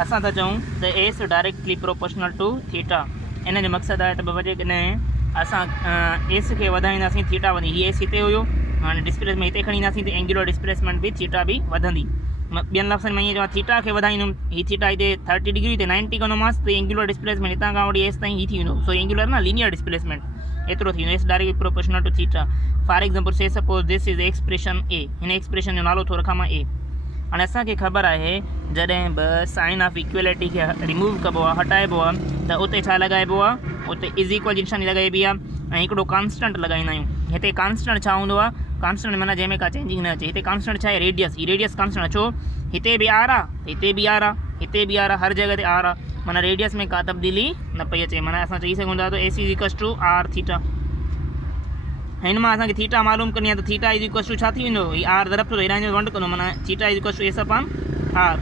असां था चऊं त S directly proportional to theta. इन जो मक़सदु आहे त बाबा जेकॾहिं असां एस खे वधाईंदासीं थीटा वधी, हीअ एस हिते हुयो, हाणे डिस्प्लेसमेंट हिते खणी ईंदासीं त एंगुलर डिस्प्लेसमेंट बि थीटा बि वधंदी। ॿियनि लफ़्ज़नि में ईअं चवां, थीटा खे वधाईंदुमि, हीअ थीटा हिते 30 डिग्री हिते 90 कंदोमांसि त एंगुलर डिस्प्लेसमेंट हितां खां वठी एस ताईं हीअ थी वेंदो। सो एंगुलर न लीनियर डिस्प्लेसमेंट एतिरो थी वेंदो, S directly proportional to theta. For example say suppose this is expression A, हिन एक्सप्रेशन जो नालो थो रखां मां ए। हाणे असांखे ख़बर आहे जॾहिं बि साइन ऑफ इक्वेलिटी खे रिमूव कबो आहे, हटाइबो आहे, त उते छा लॻाइबो आहे, उते इज़ इक्वल जी निशानी लॻाइबी आहे ऐं हिकिड़ो कांस्टेंट लॻाईंदा आहियूं। हिते कांस्टेंट छा हूंदो आहे, कांस्टेंट माना जंहिंमें का चेंजिंग न अचे। हिते कांस्टेंट छा आहे, रेडियस। ही रेडियस कांस्टेंट छो, हिते बि आर आहे, हिते बि आर आहे, हिते बि आर आहे, हर जॻह ते आर आहे, माना रेडियस में का तब्दीली न पई अचे। माना असां चई सघूं था त S is equals to R theta. हिन मां असांखे थीटा मालूम करणी आहे त थीटा इज़ इक्वल्स टू छा थी वेंदो, ही आर तरफ़ हेॾां जो वंड कंदो, माना theta is equals to S upon R.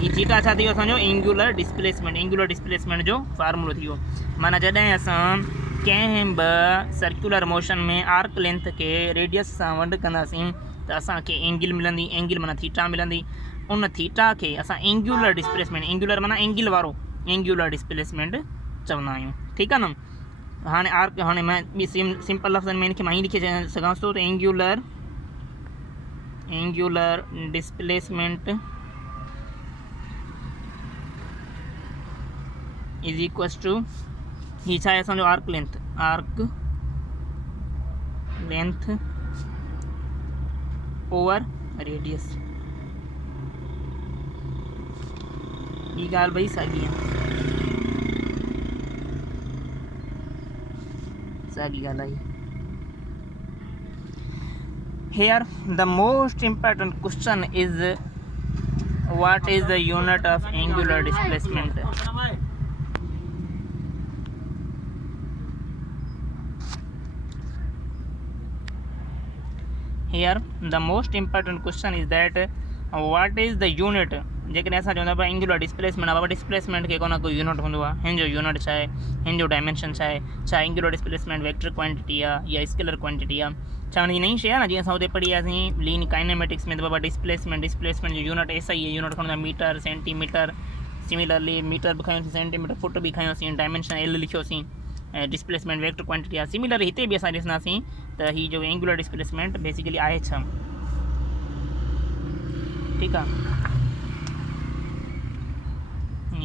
ही थीटा छा थी वियो असांजो, एंगुलर डिस्प्लेसमेंट। एंगुलर डिस्प्लेसमेंट जो फार्मूलो थी वियो। माना जॾहिं असां कंहिं बि सर्कुलर मोशन में आर्क लेंथ खे रेडियस सां वंड कंदासीं त असांखे एंगल मिलंदी। एंगल माना थीटा मिलंदी। उन थीटा खे असां एंगुलर डिस्प्लेसमेंट, एंगुलर माना एंगल वारो, एंगुलर डिस्प्लेसमेंट चवंदा आहियूं। ठीकु आहे न। हाणे आर्क, हाणे मैं ॿी सिंपल लफ़्ज़नि में इनखे मां हीअं लिखी सघां थो त angular displacement is equals to, ही छा आहे असांजो arc length, arc length over radius. हीअ ॻाल्हि भई साॻी आहे, साॻी ॻाल्हि आई। Here the most important question is what is the unit of angular displacement? Here the most important question is that what is the unit? जेकॾहिं असां चवंदा पिया एंगुलर डिस्प्लेसमेंट आहे, बाबा डिस्प्लेसमेंट खे को न कोई यूनिट हूंदो आहे। हिन जो यूनिट छा आहे, हिन जो डायमेंशन छा आहे, छा एंगुलर डिस्प्लेसमेंट वेक्टर क्वांटिटी आहे या स्केलर क्वांटिटी आहे, छा हुनजी नई शइ आहे न। जीअं असां हुते पढ़ी वियासीं लीन काइनेमेटिक्स में, त बाबा डिस्प्लेसमेंट जो यूनिट एस आई यूनिट खणंदा मीटर सेंटीमीटर। सिमिलरली मीटर बि खयोंसीं, सेंटीमीटर फुट बि खयोंसीं, डायमेंशन एल लिखियोसीं, ऐं डिस्प्लेसमेंट वेक्टर क्वांटिटी आहे। सिमिलर हिते बि असां ॾिसंदासीं त हीअ जो एंगुलर डिस्प्लेसमेंट बेसिकली आहे छा। ठीकु आहे।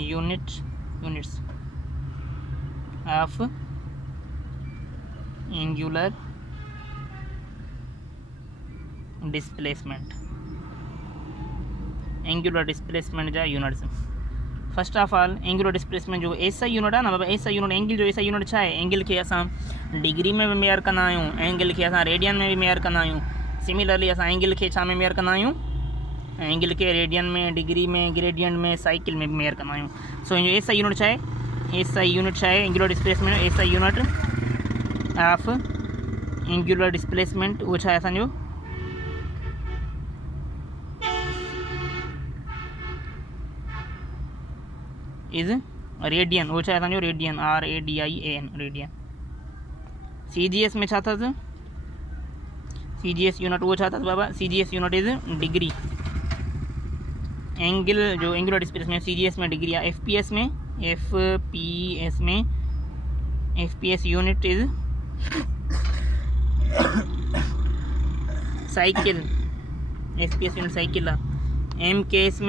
units of angular displacement, angular displacement जा units. First of all angular displacement जो एस आई यूनिट आहे न बाबा, एस आई यूनिट, एंगल जो एस आई यूनिट छा आहे, एंगल खे असां डिग्री में बि मेयर कंदा आहियूं, एंगल खे असां रेडियन में बि मेयर कंदा आहियूं। सिमिलरली असां एंगल खे छा में मेयर कंदा आहियूं, एंगल के रेडियन में, डिग्री में, ग्रेडियंट में, साइकिल में भी मेयर कंदा आहियूं। सो एस आई यूनिट छा आहे, एस आई यूनिट छा आहे, angular displacement S I unit of angular displacement उहो छा आहे असांजो, इज़ रेडियन। उहो छा आहे असांजो रेडियन, RADIAN रेडियन। CGS में छा अथसि, CGS यूनिट उहो छा अथसि बाबा, CGS unit is degree. Angle जो एंगुलर डिस्प्लेसमेंट CGS में डिग्री आहे। FPS में FPS unit is cycle, FPS unit cycle आहे। MKS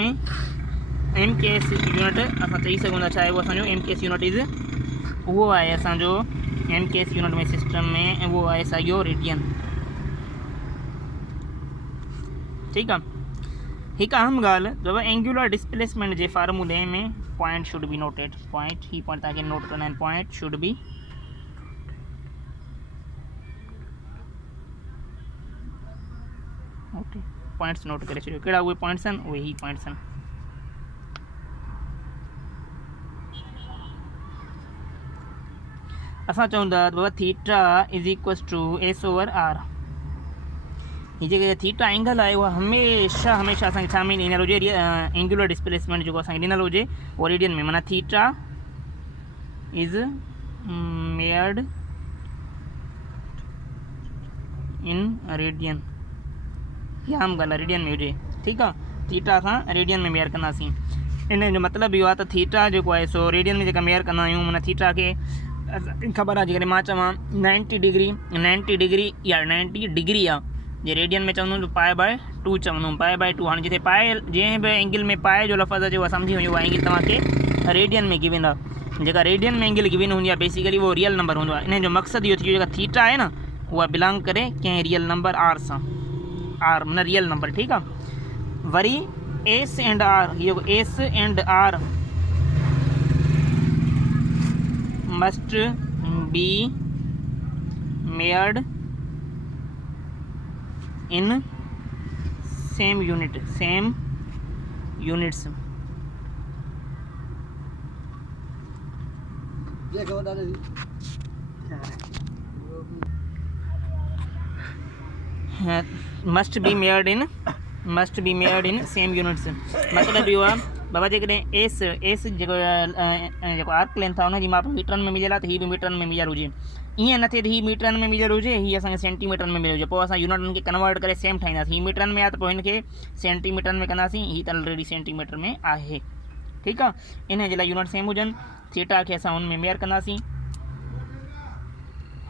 यूनिट असां चई सघूं था छा आहे उहो असांजो MKS यूनिट इज़, उहो आहे असांजो MKS यूनिट में सिस्टम में उहो आहे असांजो रेडियन। ठीकु आहे। हिकु अहम ॻाल्हि बाबा एंगुलर डिस्प्लेसमेंट जे फार्मूले में point should be noted, point he point तव्हांखे नोट करना आहिनि, point should be okay, points note करे छॾियो। कहिड़ा उहे पॉइंट्स आहिनि, उहे ही पॉइंट्स आहिनि। असां चऊं था बाबा theta is equals to S over R. हीअ जेके थीटा एंगल आहे उहा हमेशह असांखे छा में ॾिनल हुजे, एंगुलर डिस्प्लेसमेंट जेको असांखे ॾिनल हुजे उहो रेडियन में, माना थीटा इज़ मेयर्ड इन रेडियन। हीअ आम ॻाल्हि आहे, रेडियन में हुजे। ठीकु आहे। थीटा असां रेडियन में मेयर कंदासीं। इन जो मतिलबु इहो आहे त थीटा जेको आहे सो रेडियन में जेका मेयर कंदा आहियूं माना थीटा खे ख़बर आहे जेकॾहिं मां चवां 90 डिग्री या 90 डिग्री आहे जे रेडियन में चवंदुमि त π/2 चवंदुमि π/2। हाणे जिते पाए जंहिं बि एंगल में पाए जो लफ़्ज़ अचे उहा सम्झी वञो, उहा एंगल तव्हांखे रेडियन में गिवन आहे। जेका रेडियन में एंगल गिवन हूंदी आहे बेसिकली उहो रियल नंबर हूंदो आहे। इन जो मक़सदु इहो थी वियो जेका थीटा आहे न उहा बिलोंग करे कंहिं रियल नंबर आर सां, आर माना रियल नंबर, ठीकु आहे। वरी एस एंड आर, इहो S and R must be measured in same units. Must be measured in same units मतिलबु इहो आहे बाबा जेकॾहिं एस जेको आर्क लेंथ आहे हुनजी माप मीटरनि में मिलियल आहे त हीअ बि मीटरनि में मिलियल हुजे। ईअं न थिए त हीअ मीटरनि में मिलियल हुजे, हीअ असांखे सेंटीमीटर में मिलियल हुजे, पोइ असां यूनिटनि खे कन्वर्ट करे सेम ठाहींदासीं। हीअ मीटरनि में आहे त पोइ हिनखे सेंटीमीटर में कंदासीं, हीअ त ऑलरेडी सेंटीमीटर में आहे, ठीकु आहे। इन जे लाइ यूनिट सेम हुजनि, थीटा खे असां हुन में मेयर कंदासीं।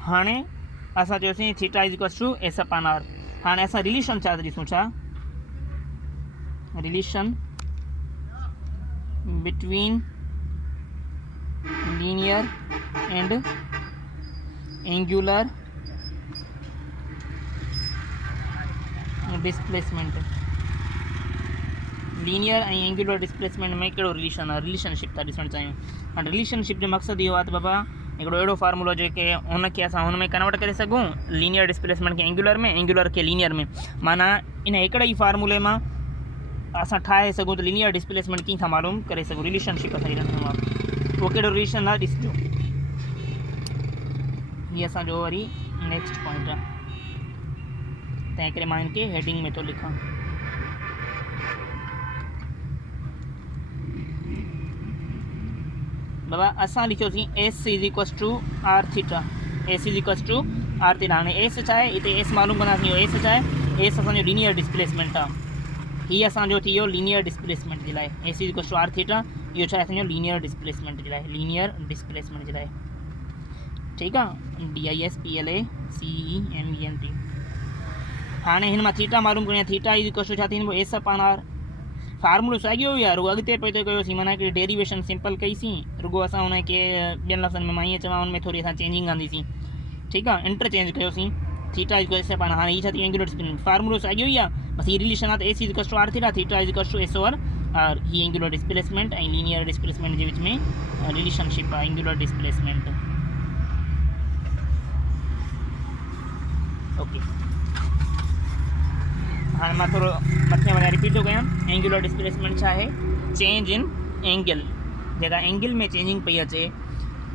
हाणे असां चयोसीं theta is equals to S upon R. हाणे असां रिलेशन छा ॾिसूं, छा relation between linear and angular displacement. Linear ऐं एंगुलर डिस्प्लेसमेंट में कहिड़ो रिलेशन आहे, रिलेशनशिप था ॾिसणु चाहियूं। हाणे रिलेशनशिप जो मक़सदु इहो आहे त बाबा हिकिड़ो अहिड़ो फार्मूलो जेके हुनखे असां हुन में कन्वर्ट करे सघूं, लीनियर डिस्प्लेसमेंट खे एंगुलर में, एंगुलर खे लीनियर में, माना इन हिकिड़े ई फार्मूले मां असां ठाहे सघूं त लीनियर डिस्प्लेसमेंट कीअं था मालूम करे सघूं, रिलेशनशिप असांजी रखूं आहे। उहो कहिड़ो रिलेशन आहे ॾिसिजो, हीअ असांजो वरी नेक्स्ट पॉइंट आहे, तंहिं करे मां हिनखे हेडिंग में थो लिखां। बाबा असां लिखियोसीं S is equals to R theta, S is equals to R theta. हाणे एस छा आहे, हिते एस मालूम कंदासीं, इहो एस छा आहे, एस असांजो लीनियर डिस्प्लेसमेंट आहे। हीअ असांजो थी वियो लीनियर डिस्प्लेसमेंट जे लाइ, S is equals to R theta, इहो छा आहे असांजो लीनियर डिस्प्लेसमेंट जे लाइ, लीनियर डिस्प्लेसमेंट जे लाइ, ठीकु आहे। DISPLACEMENT। हाणे हिन मां थीटा मालूम करिणी आहे, थीटा इज़ इक्वल्स टू छा थींदो, एस अपॉन आर। फार्मूलो साॻियो ई आहे, रुगो अॻिते पियो त कयोसीं, माना हिकिड़ी डेरिवेशन सिंपल कईसीं, रुगो असां हुनखे ॿियनि लफ़्ज़नि में मां ईअं चवां हुन में थोरी असां चेंजिंग आंदीसीं, ठीकु आहे, इंटरचेंज कयोसीं। थीटा इज़ इक्वल्स टू पाण, हाणे हीअ छा थी एंगुलर डिस्प्लेसमेंट, फार्मूलो साॻियो ई आहे, बस हीअ रिलेशन आहे त S is equals to R theta, theta is equals to S over R. हीअ एंगुलर डिस्प्लेसमेंट ऐं लीनियर डिस्प्लेसमेंट जे विच में रिलेशनशिप आहे, एंगुलर डिस्प्लेसमेंट। ओके, हाणे मां थोरो मथे वञा रिपीट थो कयां। एंगुलर डिस्प्लेसमेंट छा आहे, चेंज इन एंगल, जेका एंगल में चेंजिंग पई अचे,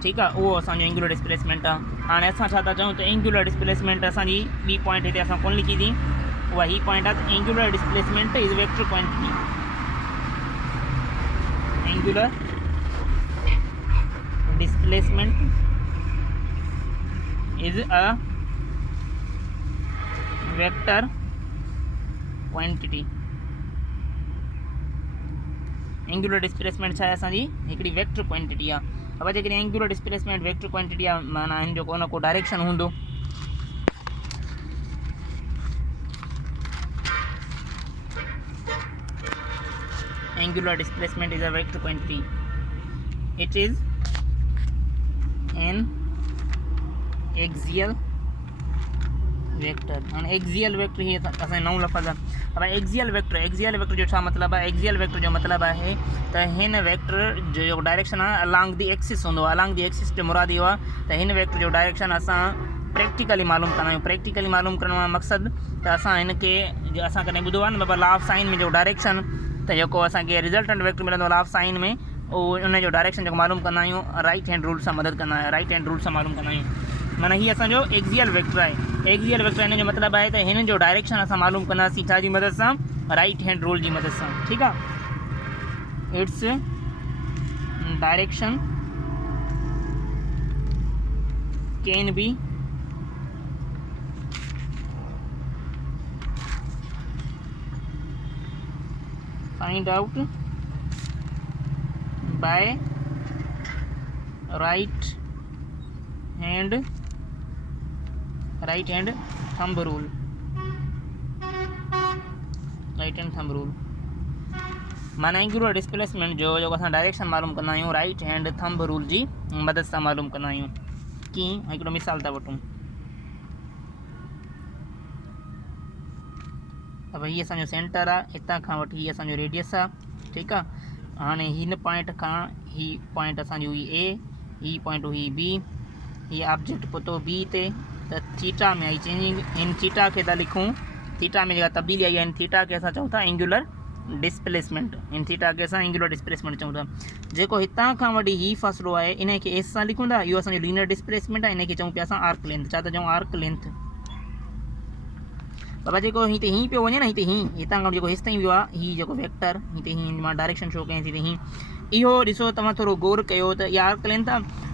ठीकु आहे, उहो असांजो एंगुलर डिस्प्लेसमेंट आहे। हाणे असां छा था चऊं त एंगुलर डिस्प्लेसमेंट असांजी ॿी पॉइंट हिते असां कोन लिखी थी, उहा ही पॉइंट आहे त angular displacement is vector quantity, angular displacement is a vector quantity. Angular displacement छा आहे असांजी हिकिड़ी वेक्टर क्वांटिटी आहे। अब जेकॾहिं एंगुलर डिस्प्लेसमेंट वेक्टर क्वांटिटी आहे, माना हिन जो को न को डायरेक्शन हूंदो। Angular displacement is a vector quantity. It is an axial vector. An axial vector ही असां नौ लफ़्ज़ आहे। अब axial vector जो छा मतिलबु आहे, axial vector जो मतिलबु आहे त हिन वेक्टर जो डायरेक्शन आहे along the axis हूंदो आहे। along the axis जो मुराद इहो आहे त हिन वेक्टर जो डायरेक्शन असां प्रैक्टिकली मालूम कंदा आहियूं। प्रैक्टिकली मालूम करण जो मक़सदु त असां हिनखे असां कॾहिं ॿुधो आहे न बाबा लॉ ऑफ साइन में जो डायरेक्शन त जेको असांखे रिज़ल्टेंट वेक्टर मिलंदो आहे लॉ ऑफ साइन में, उहो उन जो डायरेक्शन जेको मालूम कंदा आहियूं राइट हैंड रूल सां मदद कंदा आहियूं, राइट हैंड रूल सां मालूम कंदा आहियूं। माना हीअ असांजो एक्सियल वेक्टर आहे। एक्सियल वेक्टर हिन जो मतिलबु आहे त हिन जो डायरेक्शन असां मालूम कंदासीं छा जी मदद सां, राइट हैंड रूल जी मदद सां, ठीकु आहे। Its direction can be find out by right hand thumb rule. Right hand thumb rule माना एंगुलर डिस्प्लेसमेंट जो असां डायरेक्शन मालूम कंदा आहियूं राइट हैंड थंब रूल जी मदद सां मालूम कंदा आहियूं। कीअं हिकिड़ो मिसाल था वठूं त भई हीअ असांजो सेंटर आहे, हितां खां वठी हीअ असांजो रेडियस आहे, ठीकु आहे। हाणे हिन पॉइंट खां ही पॉइंट असांजी हुई ए, ही पॉइंट हुई बी, हीअ ऑब्जेक्ट पहुतो बी ते, त थीटा में आई चेंजिंग। इन थीटा खे था लिखूं, थीटा में जेका तब्दीली आई आहे इन थीटा खे असां चऊं था एंगुलर डिस्प्लेसमेंट। इन थीटा खे असां एंगुलर डिस्प्लेसमेंट चऊं था। जेको हितां खां वठी ही फ़ासिलो आहे इन खे एस सां लिखूं था, इहो असांजो लीनियर डिस्प्लेसमेंट आहे। इन खे चऊं पिया असां आर्क लेंथ। छा था चऊं? Arc length. बाबा जेको हिते हीअं पियो वञे न, हिते हीअं हितां खां जेको हेसि ताईं वियो आहे, हीअ जेको वेक्टर हिते हीअं मां डायरेक्शन शो कयां थी, त हीअं इहो ॾिसो तव्हां थोरो गौर कयो त इहा आर्क लेंथ आहे।